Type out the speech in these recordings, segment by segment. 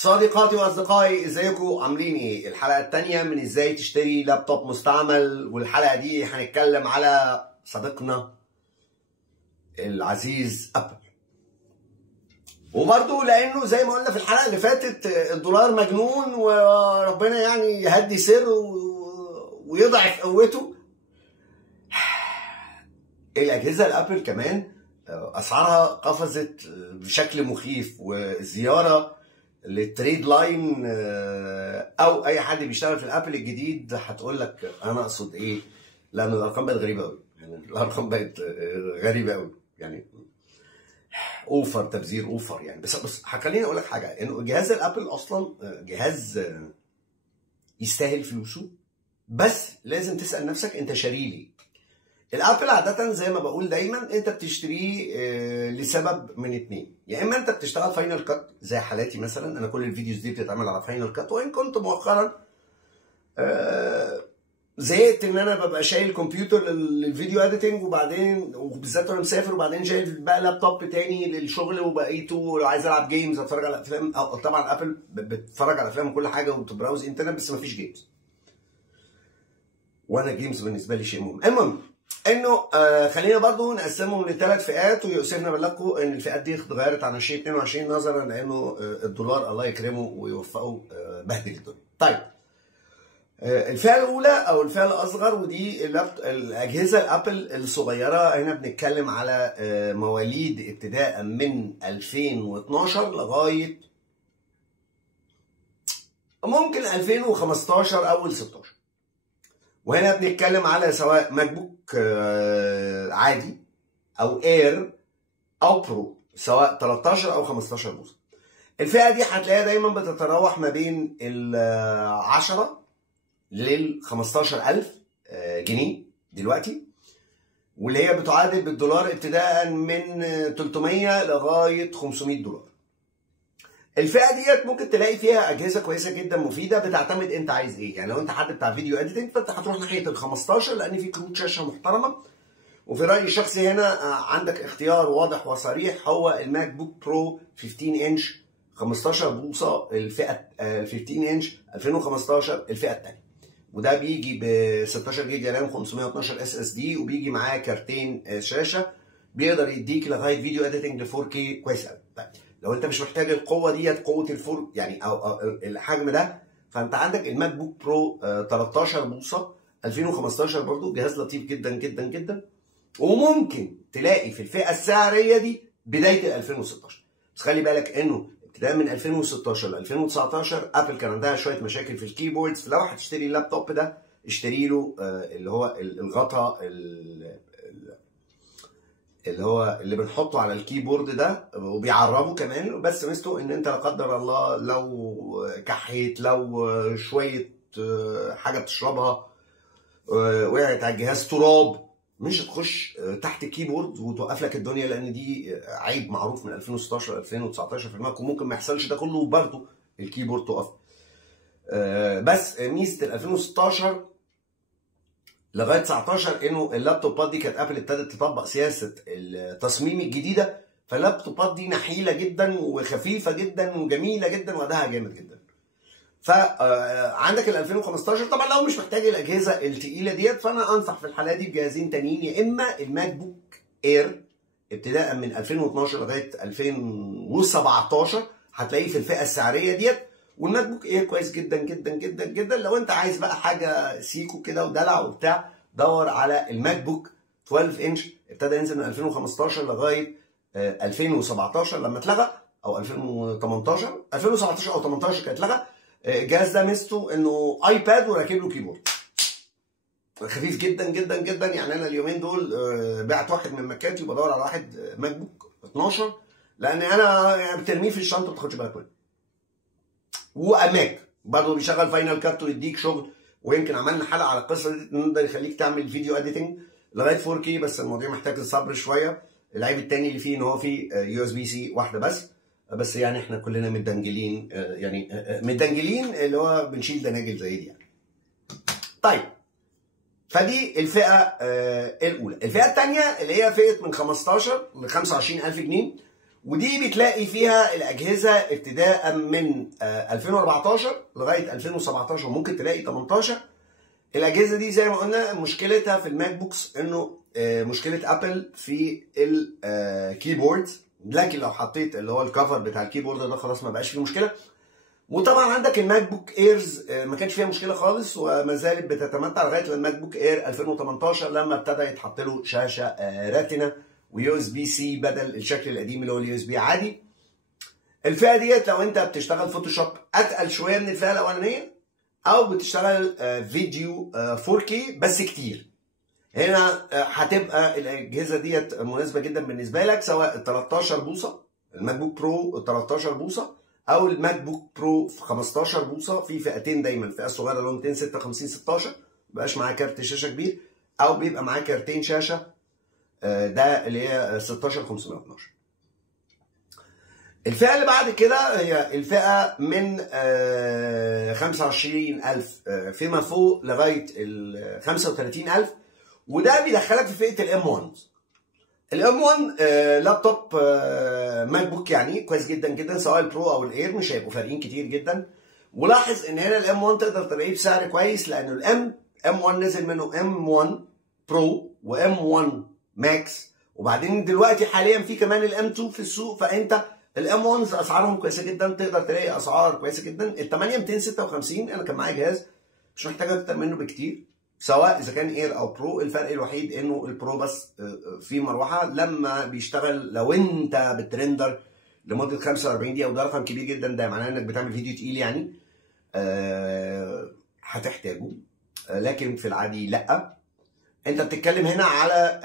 صديقاتي واصدقائي، ازيكم عاملين ايه؟ الحلقه الثانيه من ازاي تشتري لابتوب مستعمل، والحلقه دي هنتكلم على صديقنا العزيز ابل. وبرضه لانه زي ما قلنا في الحلقه اللي فاتت الدولار مجنون، وربنا يعني يهدي سره ويضعف قوته. الاجهزه الابل كمان اسعارها قفزت بشكل مخيف، والزياره للتريد لاين او اي حد بيشتغل في الابل الجديد هتقول لك انا اقصد ايه، لان الارقام بقت غريبه قوي. يعني الارقام بقت غريبه قوي، يعني اوفر، تبذير اوفر يعني. بس خليني اقول لك حاجه، انه جهاز الابل اصلا جهاز يستاهل فلوسه، بس لازم تسال نفسك انت شاريه ليه. الابل عاده زي ما بقول دايما انت بتشتريه لسبب من اتنين، يا اما انت بتشتغل فاينل كات زي حالاتي مثلا، انا كل الفيديوز دي بتتعمل على فاينل كات، وان كنت مؤخرا زهقت ان انا ببقى شايل كمبيوتر للفيديو اديتنج، وبعدين وبالذات وانا مسافر، وبعدين شايل بقى لابتوب تاني للشغل، وبقيته لو عايز العب جيمز اتفرج على افلام. طبعا ابل بتتفرج على افلام وكل حاجه وبتبراوز انترنت، بس مفيش جيمز، وانا جيمز بالنسبه لي شيء مهم. المهم انه خلينا برضو نقسمهم لثلاث فئات، ويؤسفنا بلغكم ان الفئات دي اتغيرت عن 2022 نظرا لانه الدولار الله يكرمه ويوفقه بهدل الدنيا. طيب الفئه الاولى او الفئه الاصغر، ودي الاجهزه الابل الصغيره. هنا بنتكلم على مواليد ابتداء من 2012 لغايه ممكن 2015 اول 16. وهنا بنتكلم على سواء ماك بوك عادي او اير او برو، سواء 13 او 15 بوصه. الفئه دي هتلاقيها دايما بتتراوح ما بين ال 10 لل 15000 جنيه دلوقتي، واللي هي بتعادل بالدولار ابتداء من 300 لغايه 500 دولار. الفئه ديت ممكن تلاقي فيها اجهزه كويسه جدا مفيده، بتعتمد انت عايز ايه. يعني لو انت حد بتاع فيديو اديتنج فانت هتروح ناحيه ال 15 لان في كروت شاشه محترمه. وفي رايي الشخصي هنا عندك اختيار واضح وصريح، هو الماك بوك برو 15 انش 15 بوصه، الفئه 15 انش 2015 الفئه الثانيه، وده بيجي ب 16 جيجا رام 512 اس اس دي، وبيجي معاه كارتين شاشه بيقدر يديك لغايه فيديو اديتنج ل 4K كويس قوي. لو انت مش محتاج القوه ديت، قوه الفور يعني أو الحجم ده، فانت عندك الماك بوك برو 13 بوصه 2015 برضو جهاز لطيف جدا جدا جدا، وممكن تلاقي في الفئه السعريه دي بدايه 2016. بس خلي بالك انه ابتداء من 2016 ل 2019 ابل كان عندها شويه مشاكل في الكيبوردز، فلو هتشتري اللابتوب ده اشتري له اللي هو الغطاء اللي هو اللي بنحطه على الكيبورد ده، وبيعربه كمان. بس ميزته ان انت لا قدر الله لو كحيت، لو شويه حاجه بتشربها وقعت على الجهاز تراب، مش هتخش تحت الكيبورد وتوقف لك الدنيا، لان دي عيب معروف من 2016 2019 في الماك، وممكن ما يحصلش ده كله وبرده الكيبورد تقف. بس ميزه ال 2016 لغايه 19 انه اللابتوبات دي كانت ابل ابتدت تطبق سياسه التصميم الجديده، فاللابتوبات دي نحيله جدا وخفيفه جدا وجميله جدا وادائها جامد جدا. فعندك ال 2015 طبعا لو مش محتاج الاجهزه الثقيله ديت، فانا انصح في الحاله دي بجهازين تانيين، يا اما الماك بوك اير ابتداء من 2012 لغايه 2017 هتلاقيه في الفئه السعريه ديت، والماك بوك اير كويس جدا جدا جدا جدا. لو انت عايز بقى حاجه سيكو كده ودلع وبتاع، دور على الماك بوك 12 انش ابتدى ينزل من 2015 لغايه 2017 لما اتلغى، او 2018 2017 او 18 كانت اتلغى. الجهاز ده ميزته انه ايباد وراكب له كيبورد خفيف جدا جدا جدا. يعني انا اليومين دول بعت واحد من مكاتي وبدور على واحد ماك بوك 12، لان انا يعني بترميه في الشنطه ما بتاخدش بالك منه. واماك برضه بيشغل فاينل كات ويديك شغل، ويمكن عملنا حلقه على القصه دي، نقدر يخليك تعمل فيديو اديتنج لغايه 4K، بس الموضوع محتاج الصبر شويه. العيب الثاني اللي فيه ان هو فيه USB-C واحده بس يعني احنا كلنا متدنجلين، يعني متدنجلين اللي هو بنشيل دناجل زي دي يعني. طيب فدي الفئه الاولى. الفئه الثانيه اللي هي فئه من 15 ل 25000 جنيه، ودي بتلاقي فيها الاجهزه ابتداء من 2014 لغايه 2017 وممكن تلاقي 18. الاجهزه دي زي ما قلنا مشكلتها في الماك بوكس انه مشكله ابل في الكيبورد، لكن لو حطيت اللي هو الكفر بتاع الكيبورد ده خلاص ما بقاش فيه مشكله. وطبعا عندك الماك بوك ايرز ما كانش فيها مشكله خالص وما زالت بتتمتع لغايه الماك بوك اير 2018 لما ابتدى يتحط له شاشه راتينا ويو اس بي سي بدل الشكل القديم اللي هو اليو اس بي عادي. الفئه ديت لو انت بتشتغل فوتوشوب اتقل شويه من الفئه الاولانيه او بتشتغل فيديو 4K بس كتير، هنا هتبقى الاجهزه ديت مناسبه جدا بالنسبه لك، سواء ال 13 بوصه الماك بوك برو ال 13 بوصه او الماك بوك برو في 15 بوصه. في فئتين دايما، الفئه الصغيره اللي هو 256 16 ما بيبقاش معاه كارت شاشه كبير، او بيبقى معاه كارتين شاشه ده اللي هي 16 512. الفئه اللي بعد كده هي الفئه من 25,000 فيما فوق لغايه ال 35,000، وده بيدخلك في فئه الام 1. الام 1 لابتوب ماك بوك يعني كويس جدا جدا، سواء البرو او الاير مش هيبقوا فارقين كتير جدا. ولاحظ ان هنا الام 1 تقدر تلاقيه بسعر كويس، لانه الام 1 نزل منه ام 1 برو وام 1 ماكس، وبعدين دلوقتي حاليا في كمان الام 2 في السوق. فانت الام 1 اسعارهم كويسه جدا، تقدر تلاقي اسعار كويسه جدا. ال 8 256 انا كان معايا جهاز مش محتاج اكتر منه بكتير، سواء اذا كان اير او برو. الفرق الوحيد انه البرو بس في مروحه لما بيشتغل، لو انت بترندر لمده 45 دقيقه وده رقم كبير جدا، ده معناه انك بتعمل فيديو تقيل يعني هتحتاجه، لكن في العادي لا. انت بتتكلم هنا على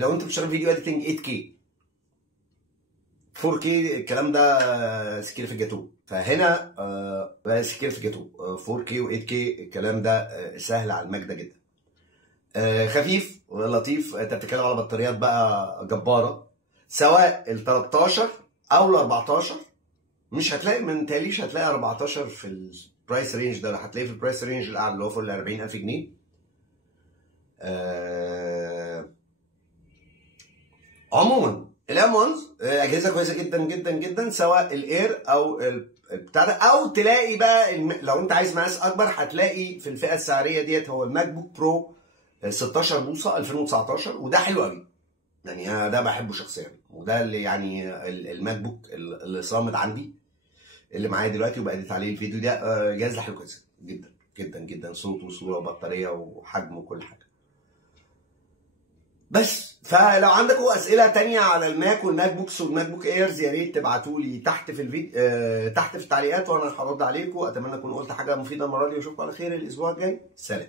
لو انت بتشتغل فيديو اديتنج 8K 4K الكلام ده سكيل في الجاتو، فهنا سكيل في الجاتو 4K و 8K الكلام ده سهل على الماك ده جدا، خفيف ولطيف. انت بتتكلم على بطاريات بقى جباره، سواء ال 13 او ال 14. مش هتلاقي من تاليش هتلاقي 14 في البرايس رينج ده، هتلاقيه في البرايس رينج الاعلى اللي هو فوق ال 40,000 جنيه. عموما الام 1 اجهزه كويسه جدا جدا جدا، سواء الاير او بتاع ده، او تلاقي بقى لو انت عايز مقاس اكبر هتلاقي في الفئه السعريه ديت هو الماك بوك برو 16 بوصه 2019، وده حلو قوي يعني، انا ده بحبه شخصيا، وده اللي يعني الماك بوك اللي صامد عندي اللي معايا دلوقتي وبأديت عليه الفيديو ده. جهاز حلو كويس جدا جدا جدا، صوت وصوره وبطاريه وحجم وكل حاجه. بس فلو عندكم اسئله تانية على الماك والماك بوكس والماك بوك ايرز يا ريت تبعتوا لي تحت في الفيديو تحت في التعليقات وانا هرد عليكم. اتمنى اكون قلت حاجه مفيده المره دي، واشوفكم على خير الاسبوع الجاي. سلام.